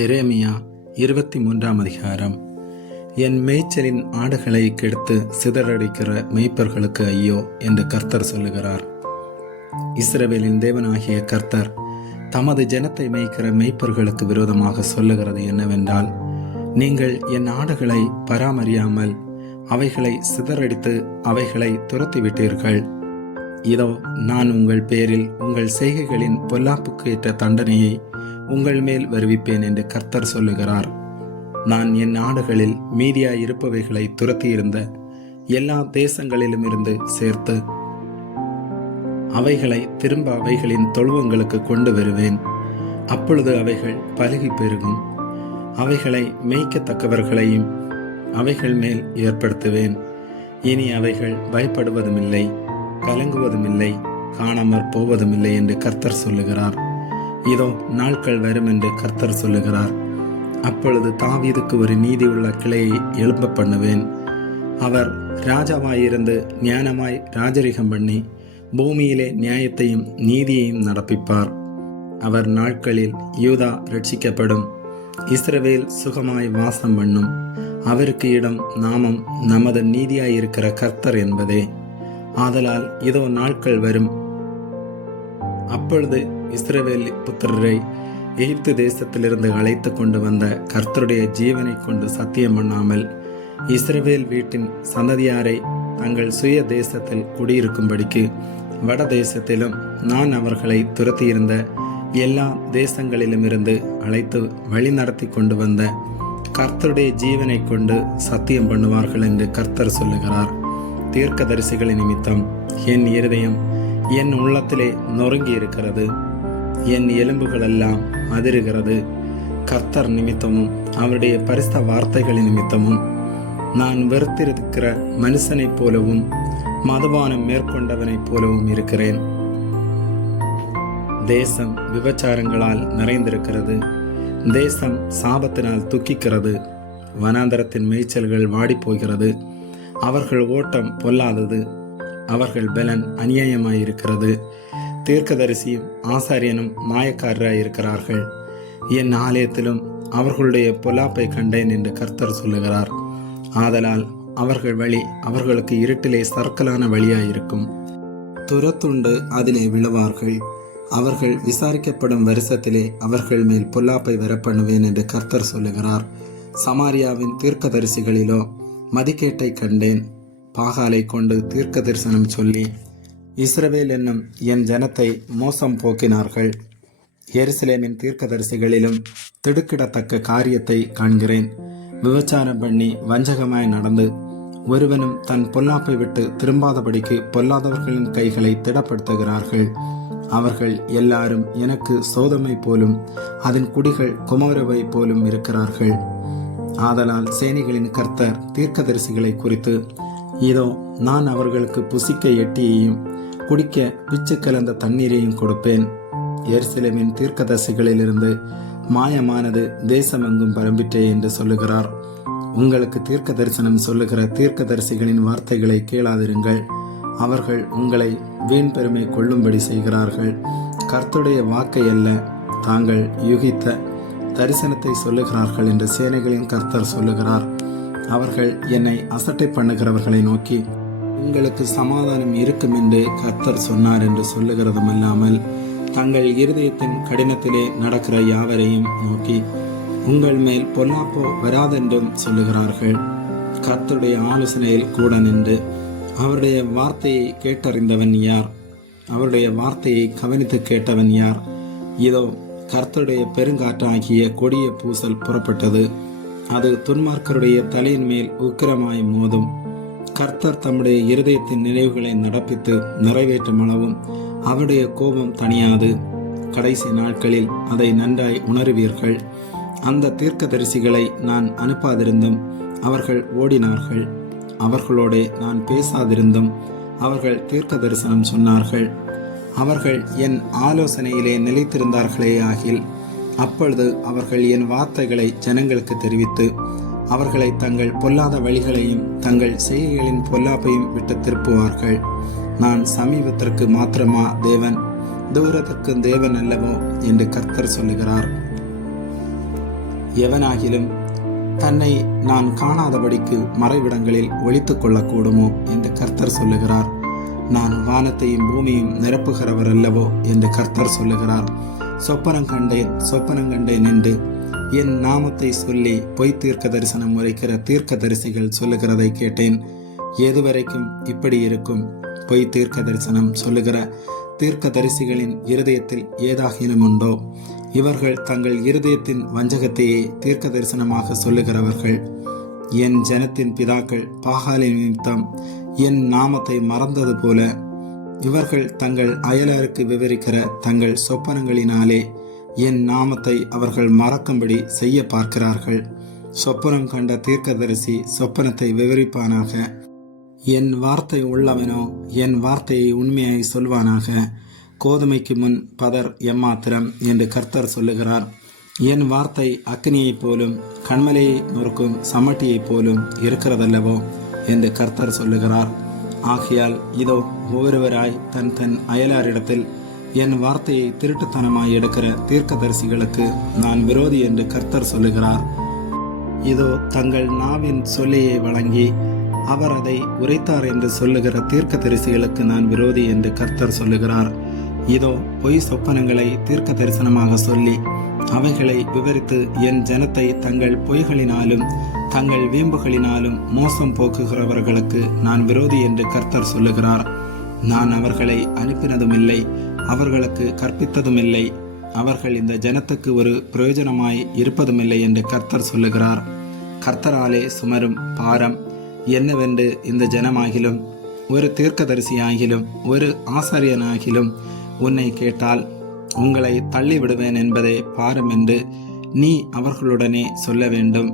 எரேமியா 23 அதிகாரம். என் மேய்ச்சலின் ஆடுகளை கெடுத்து சிதறடிக்கிற மேய்ப்பர்களுக்கு ஐயோ என்று கர்த்தர் சொல்லுகிறார். இஸ்ரவேலின் தேவனாகிய கர்த்தர் தமது ஜனத்தை மேய்க்கிற மேய்ப்பர்களுக்கு விரோதமாக சொல்லுகிறது என்னவென்றால், நீங்கள் என் ஆடுகளை பராமரியாமல் அவைகளை சிதறடித்து அவைகளை துரத்திவிட்டீர்கள். இதோ நான் உங்கள் பேரில் உங்கள் செய்கைகளின் பொல்லாப்புக்கு ஏற்ற தண்டனையை உங்கள் மேல் வருவிப்பேன் என்று கர்த்தர் சொல்லுகிறார். நான் என் ஆடுகளில் மீதியாயிருப்பவைகளை துரத்தியிருந்த எல்லா தேசங்களிலும் இருந்து சேர்த்து அவைகளை திரும்ப அவைகளின் தொழுவங்களுக்கு கொண்டு வருவேன். அப்பொழுது அவைகள் பலுகி பெருகும். அவைகளை மேய்க்கத்தக்கவர்களையும் அவைகள் மேல் ஏற்படுத்துவேன். இனி அவைகள் பயப்படுவதுமில்லை, கலங்குவதுமில்லை, காணாமற் போவதுமில்லை என்று கர்த்தர் சொல்லுகிறார். இதோ நாட்கள் வரும் என்று கர்த்தர் சொல்லுகிறார். அப்பொழுது தாவீதுக்கு ஒரு நீதி உள்ள கிளையை எழும்ப பண்ணுவேன். அவர் ராஜாவாயிருந்து ஞானமாய் ராஜரிகம் பண்ணி பூமியிலே நியாயத்தையும் நீதியையும் நடப்பிப்பார். அவர் நாட்களில் யூதா ரட்சிக்கப்படும், இஸ்ரவேல் சுகமாய் வாசம் பண்ணும். அவருக்கு இடம் நாமம் நமது நீதியாயிருக்கிற கர்த்தர் என்பதே. ஆதலால் இதோ நாட்கள் வரும், அப்பொழுது இஸ்ரவேல் புத்திரரை எகிப்து தேசத்திலிருந்து அழைத்து கொண்டு வந்த கர்த்தருடைய ஜீவனை கொண்டு சத்தியம் பண்ணாமல் இஸ்ரவேல் வீட்டின் சந்ததியாரை தங்கள் சுய தேசத்தில் குடியிருக்கும்படிக்கு வட தேசத்திலும் நான் அவர்களை துரத்தியிருந்த எல்லா தேசங்களிலும் இருந்து அழைத்து வழி நடத்தி கொண்டு வந்த கர்த்தருடைய ஜீவனை கொண்டு சத்தியம் பண்ணுவார்கள் என்று கர்த்தர் சொல்லுகிறார். தீர்க்கதரிசிகளின் நிமித்தம் என் இருதயம் என் உள்ளத்திலே நொறுங்கி இருக்கிறது, என் எலும்புகளெல்லாம் அதிருகிறது. கர்த்தர் நிமித்தமும் அவருடைய பரிசுத்த வார்த்தைகளின் நிமித்தமும் நான் வெறுத்திருக்கிற மனுஷனைப் போலவும் மதுபானம் மேற்கொண்டவனைப் போலவும் இருக்கிறேன். தேசம் விபச்சாரங்களால் நிறைந்திருக்கிறது, தேசம் சாபத்தினால் துக்கிக்கிறது. வனாந்தரத்தின் மேய்ச்சல்கள் வாடிப்போகிறது, அவர்கள் ஓட்டம் பொல்லாதது, அவர்கள் பலன் அநியாயமாயிருக்கிறது. தீர்க்கதரிசியும் ஆசாரியனும் மாயக்காரராயிருக்கிறார்கள். என் ஆலயத்திலும் அவர்களுடைய பொல்லாப்பை கண்டேன் என்று கர்த்தர் சொல்லுகிறார். ஆதலால் அவர்கள் வழி அவர்களுக்கு இருட்டிலே சர்க்கலான வழியாயிருக்கும். துரத்துண்டு அதிலே விழுவார்கள். அவர்கள் விசாரிக்கப்படும் வருஷத்திலே அவர்கள் மேல் பொல்லாப்பை வரப்பண்ணுவேன் என்று கர்த்தர் சொல்லுகிறார். சமாரியாவின் தீர்க்கதரிசிகளிலோ மதிக்கேட்டை கண்டேன். பாகாலை கொண்டு தீர்க்க தரிசனம் சொல்லி இஸ்ரவேல் என்னும் என் ஜனத்தை மோசம் போக்கினார்கள். எருசலேமின் தீர்க்கதரிசிகளிலும் திடுக்கிடத்தக்க காரியத்தை காண்கிறேன். விபச்சாரம் பண்ணி வஞ்சகமாய் நடந்து ஒருவனும் தன் பொல்லாப்பை விட்டு திரும்பாதபடிக்கு பொல்லாதவர்களின் கைகளை திடப்படுத்துகிறார்கள். அவர்கள் எல்லாரும் எனக்கு சோதமை போலும் அதன் குடிகள் குமாரவை போலும் இருக்கிறார்கள். ஆதலால் சேனைகளின் கர்த்தர் தீர்க்கதரிசிகளை குறித்து, இதோ நான் அவர்களுக்கு புசிக்க எட்டியையும் குடிக்க பிச்சு கலந்த தண்ணீரையும் கொடுப்பேன். எருசலேமின் தீர்க்கதரிசிகளிலிருந்து மாயமானது தேசமெங்கும் பரம்பிற்றே என்று சொல்லுகிறார். உங்களுக்கு தீர்க்க தரிசனம் சொல்லுகிற தீர்க்கதரிசிகளின் வார்த்தைகளை கேளாதிருங்கள். அவர்கள் உங்களை வீண் பெருமை கொள்ளும்படி செய்கிறார்கள். கர்த்தருடைய வாக்கை அல்ல, தாங்கள் யூகித்த தரிசனத்தை சொல்லுகிறார்கள் என்று சேனைகளின் கர்த்தர் சொல்லுகிறார். அவர்கள் என்னை அசட்டை பண்ணுகிறவர்களை நோக்கி, உங்களுக்கு சமாதானம் இருக்கும் என்று கர்த்தர் சொன்னார் என்று சொல்லுகிறதுமல்லாமல் தங்கள் இருதயத்தின் கடினத்திலே நடக்கிற யாவரையும் நோக்கி, உங்கள் மேல் பொல்லாப்போ வராதென்றும் சொல்லுகிறார்கள். கர்த்தருடைய ஆலோசனையில் கூட நின்று அவருடைய வார்த்தையை கேட்டறிந்தவன் யார்? அவருடைய வார்த்தையை கவனித்து கேட்டவன் யார்? இதோ கர்த்தருடைய பெருங்காற்றாகிய கொடிய பூசல் புறப்பட்டது. அது துன்மார்க்கருடைய தலையின் மேல் உக்கிரமாய் மோதும். கர்த்தர் தம்முடைய இருதயத்தின் நினைவுகளை நடப்பித்து நிறைவேற்றும் அளவும் அவருடைய கோபம் தணியாது. கடைசி நாட்களில் அதை நன்றாய் உணருவீர்கள். அந்த தீர்க்கதரிசிகளை நான் அனுப்பாதிருந்தும் அவர்கள் ஓடினார்கள். அவர்களோட நான் பேசாதிருந்தும் அவர்கள் தீர்க்க தரிசனம் சொன்னார்கள். அவர்கள் என் ஆலோசனையிலே நிலைத்திருந்தார்களே ஆகில் அப்பொழுது அவர்கள் என் வார்த்தைகளை ஜனங்களுக்கு தெரிவித்து அவர்களை தங்கள் பொல்லாத வழிகளையும் தங்கள் செய்கைகளின் பொல்லாப்பையும் விட்டு திருப்புவார்கள். நான் சமீபத்திற்கு மாத்திரமா தேவன், தூரத்திற்கு தேவன் அல்லவோ என்று கர்த்தர் சொல்லுகிறார். எவனாகிலும் தன்னை நான் காணாதபடிக்கு மறைவிடங்களில் ஒளித்துக் கொள்ளக்கூடுமோ என்று கர்த்தர் சொல்லுகிறார். நான் வானத்தையும் பூமியும் நிரப்புகிறவர் அல்லவோ என்று கர்த்தர் சொல்லுகிறார். சொப்பனம் கண்டேன் என்று என் நாமத்தை சொல்லி பொய் தீர்க்க தரிசனம் உரைக்கிற தீர்க்க தரிசிகள் சொல்லுகிறதை கேட்டேன். எதுவரைக்கும் இப்படி இருக்கும்? பொய் தீர்க்க தரிசனம் சொல்லுகிற தீர்க்க தரிசிகளின் இருதயத்தில் ஏதாகினும் உண்டோ? இவர்கள் தங்கள் இருதயத்தின் வஞ்சகத்தையே தீர்க்க தரிசனமாக சொல்லுகிறவர்கள். என் ஜனத்தின் பிதாக்கள் பாகாலின் நிமித்தம் என் நாமத்தை மறந்தது போல இவர்கள் தங்கள் அயலாருக்கு விவரிக்கிற தங்கள் சொப்பனங்களினாலே என் நாமத்தை அவர்கள் மறக்கும்படி செய்ய பார்க்கிறார்கள். சொப்பனம் கண்ட தீர்க்கதரிசி சொப்பனத்தை விவரிப்பானாக. என் வார்த்தை உள்ளவனோ என் வார்த்தையை உண்மையாய் சொல்வானாக. கோதுமைக்கு முன் பதர் எம்மாத்திரம் என்று கர்த்தர் சொல்லுகிறார். என் வார்த்தை அக்னியைப் போலும் கண்மலையை நொறுக்கும் சமட்டியைப் போலும் இருக்கிறதல்லவோ என்று கர்த்தர் சொல்லுகிறார். ஆகையால் இதோ ஒவ்வொருவராய் தன் தன் அயலாரிடத்தில் என் வார்த்தையை திருட்டுத்தனமாய் எடுக்கிற தீர்க்கதரிசிகளுக்கு நான் விரோதி என்று கர்த்தர் சொல்லுகிறார். இதோ தங்கள் நாவின் சொல்லையை வழங்கி அவர் அதை உரைத்தார் என்று சொல்லுகிற தீர்க்கதரிசிகளுக்கு நான் விரோதி என்று கர்த்தர் சொல்லுகிறார். இதோ பொய் சொப்பனங்களை தீர்க்க தரிசனமாக சொல்லி அவைகளை விவரித்து என் ஜனத்தை தங்கள் பொய்களினாலும் தங்கள் வீம்புகளினாலும் மோசம் போக்குகிறவர்களுக்கு நான் விரோதி என்று கர்த்தர் சொல்லுகிறார். நான் அவர்களை அனுப்பினதுமில்லை, அவர்களுக்கு கற்பித்ததுமில்லை, அவர்கள் இந்த ஜனத்துக்கு ஒரு பிரயோஜனமாய் இருப்பதுமில்லை என்று கர்த்தர் சொல்லுகிறார். கர்த்தராலே சுமரும் பாரம் என்னவென்று இந்த ஜனமாகிலும் ஒரு தீர்க்கதரிசியாகிலும் ஒரு ஆசாரியனாகிலும் உன்னை கேட்டால் உங்களை தள்ளிவிடுவேன் என்பதே பாரம் என்று நீ அவர்களுடனே சொல்ல வேண்டும்.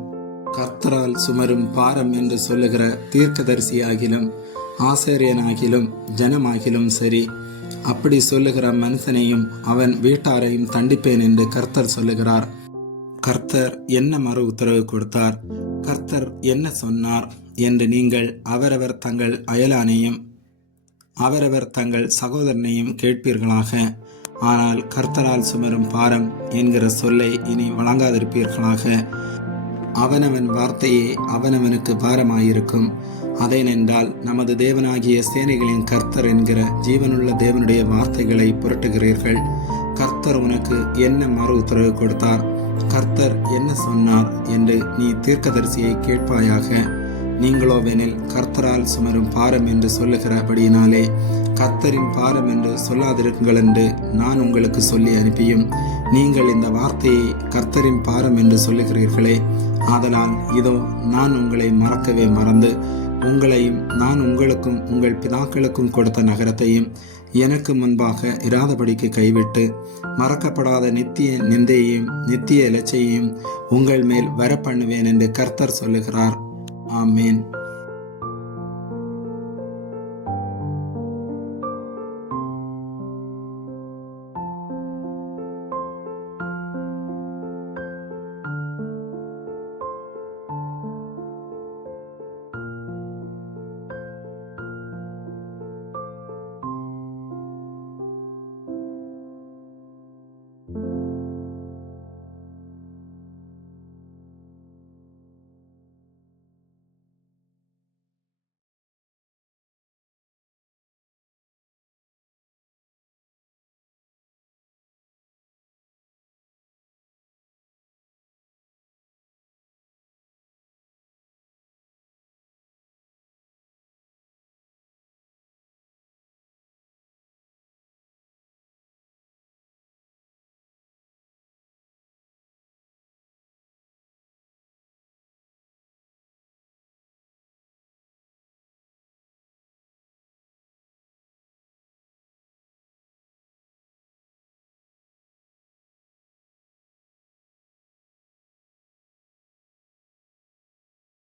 கர்த்தரால் சுமரும் பாரம் என்று சொல்லுகிற தீர்க்கதரிசியாகிலும் ஆசாரியனாகிலும் ஜனமாகிலும் சரி, அப்படி சொல்லுகிற மனுஷனையும் அவன் வீட்டாரையும் தண்டிப்பேன் என்று கர்த்தர் சொல்லுகிறார். கர்த்தர் என்ன மறு உத்தரவு கொடுத்தார், கர்த்தர் என்ன சொன்னார் என்று நீங்கள் அவரவர் தங்கள் அயலானையும் அவரவர் தங்கள் சகோதரனையும் கேட்பீர்களாக. ஆனால் கர்த்தரால் சுமரும் பாரம் என்கிற சொல்லை இனி வழங்காதிருப்பீர்களாக. அவனவன் வார்த்தையே அவனவனுக்கு பாரமாயிருக்கும். அதேனென்றால் நமது தேவனாகிய சேனைகளின் கர்த்தர் என்கிற ஜீவனுள்ள தேவனுடைய வார்த்தைகளை புரட்டுகிறீர்கள். கர்த்தர் உனக்கு என்ன மறு உத்தரவு கொடுத்தார், கர்த்தர் என்ன சொன்னார் என்று நீ தீர்க்கதரிசியை கேட்பாயாக. நீங்களோவெனில் கர்த்தரால் சுமரும் பாரம் என்று சொல்லுகிறபடியினாலே கர்த்தரின் பாரம் என்று சொல்லாதிருக்குங்கள் என்று நான் உங்களுக்கு சொல்லி அனுப்பியும் நீங்கள் இந்த வார்த்தையை கர்த்தரின் பாரம் என்று சொல்லுகிறீர்களே. ஆதலால் இதோ நான் உங்களை மறக்கவே மறந்து உங்களையும் நான் உங்களுக்கும் உங்கள் பிதாக்களுக்கும் கொடுத்த நகரத்தையும் எனக்கு முன்பாக இராதபடிக்கு கைவிட்டு மறக்கப்படாத நித்திய நிந்தையையும் நித்திய இலச்சையையும் உங்கள் மேல் வரப்பண்ணுவேன் என்று கர்த்தர் சொல்லுகிறார். ஆமேன்.